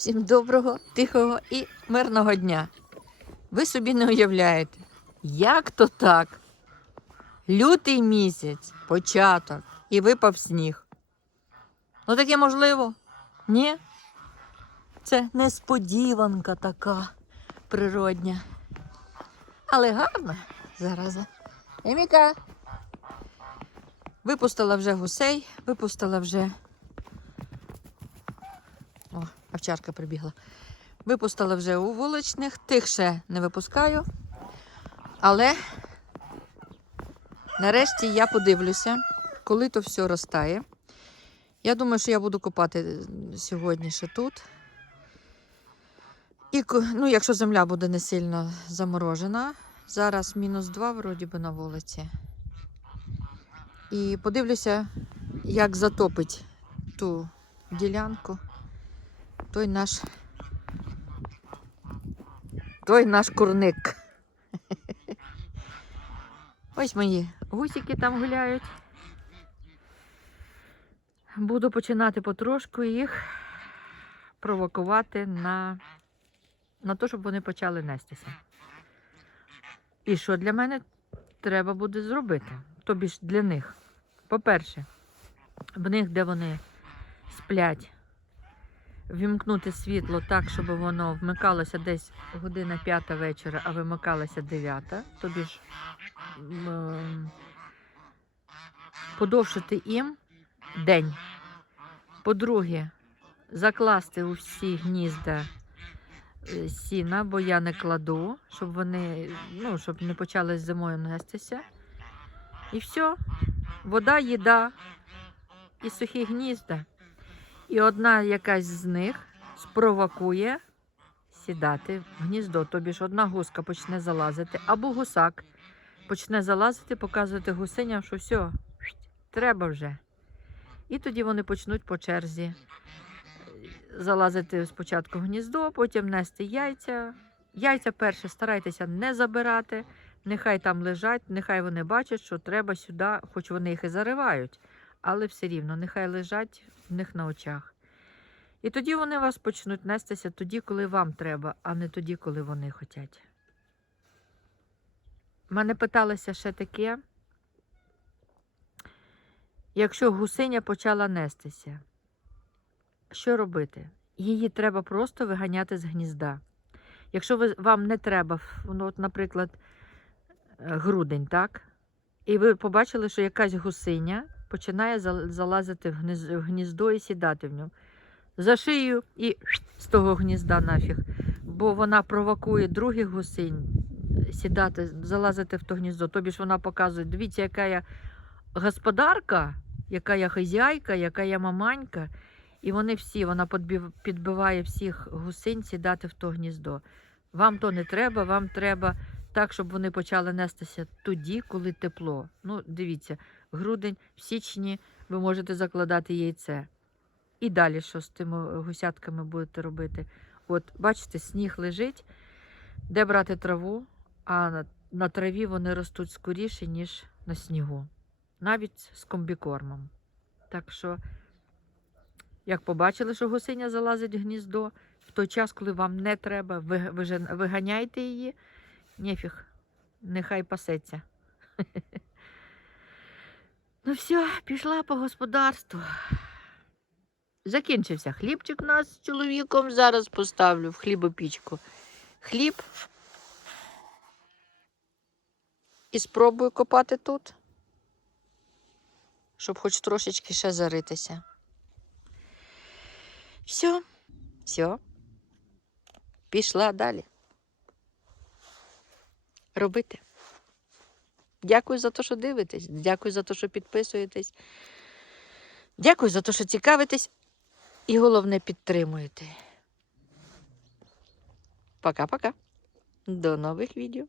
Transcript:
Всім доброго, тихого і мирного дня. Ви собі не уявляєте, як то так? Лютий місяць, початок, і випав сніг. Ну таке можливо? Ні? Це несподіванка така природня. Але гарна зараза. Еміка. Випустила вже гусей, випустила вже. Овчарка прибігла. Випустила вже у вуличних, тих ще не випускаю. Але нарешті я подивлюся, коли то все розтає. Я думаю, що я буду копати сьогодні ще тут. І, ну, якщо земля буде не сильно заморожена, зараз мінус 2 вроді би на вулиці. І подивлюся, як затопить ту ділянку. Той наш. Той наш курник. Ось мої гусики там гуляють. Буду починати потрошку їх провокувати на, на те, щоб вони почали нестися. І що для мене треба буде зробити? Тобі ж для них. По-перше, в них, де вони сплять, вімкнути світло так, щоб воно вмикалося десь година п'ята вечора, а вимикалося дев'ята. Тобі ж м, подовшити їм день. По-друге, закласти у всі гнізда е, сіна, бо я не кладу, щоб вони, ну, щоб не почали зимою нестися. І все. Вода, їда і сухі гнізда. І одна якась з них спровокує сідати в гніздо. Тобі ж одна гуска почне залазити, або гусак почне залазити, показувати гусиням, що все, треба вже. І тоді вони почнуть по черзі залазити спочатку в гніздо, потім нести яйця. Яйця перше старайтеся не забирати, нехай там лежать, нехай вони бачать, що треба сюди, хоч вони їх і заривають, але все рівно, нехай лежать в них на очах. І тоді вони вас почнуть нестися тоді, коли вам треба, а не тоді, коли вони хочуть. Мене питалося ще таке. Якщо гусиня почала нестися, що робити? Її треба просто виганяти з гнізда. Якщо ви, вам не треба, ну, от, наприклад, е, грудень, так? І ви побачили, що якась гусиня починає залазити в гніздо і сідати в ньому. За шию і з того гнізда нафіг. Бо вона провокує других гусинь сідати, залазити в то гніздо. Тобі ж вона показує, дивіться, яка я господарка, яка я хазяйка, яка я маманька. І вони всі, вона підбиває всіх гусинь сідати в то гніздо. Вам то не треба, вам треба так, щоб вони почали нестися тоді, коли тепло. Ну, дивіться, грудень, в січні ви можете закладати яйце. І далі що з тими гусятками будете робити? От, бачите, сніг лежить, де брати траву, а на, на траві вони ростуть скоріше, ніж на снігу. Навіть з комбікормом. Так що, як побачили, що гусиня залазить в гніздо, в той час, коли вам не треба, ви, виганяйте її, нефіг, нехай пасеться. Ну все, пішла по господарству. Закінчився хлібчик у нас з чоловіком. Зараз поставлю в хлібопічку хліб. І спробую копати тут, щоб хоч трошечки ще заритися. Все, все. Пішла далі. Робити. Дякую за те, що дивитесь. Дякую за те, що підписуєтесь. Дякую за те, що цікавитесь. І головне підтримуєте. Пока-пока. До нових відео.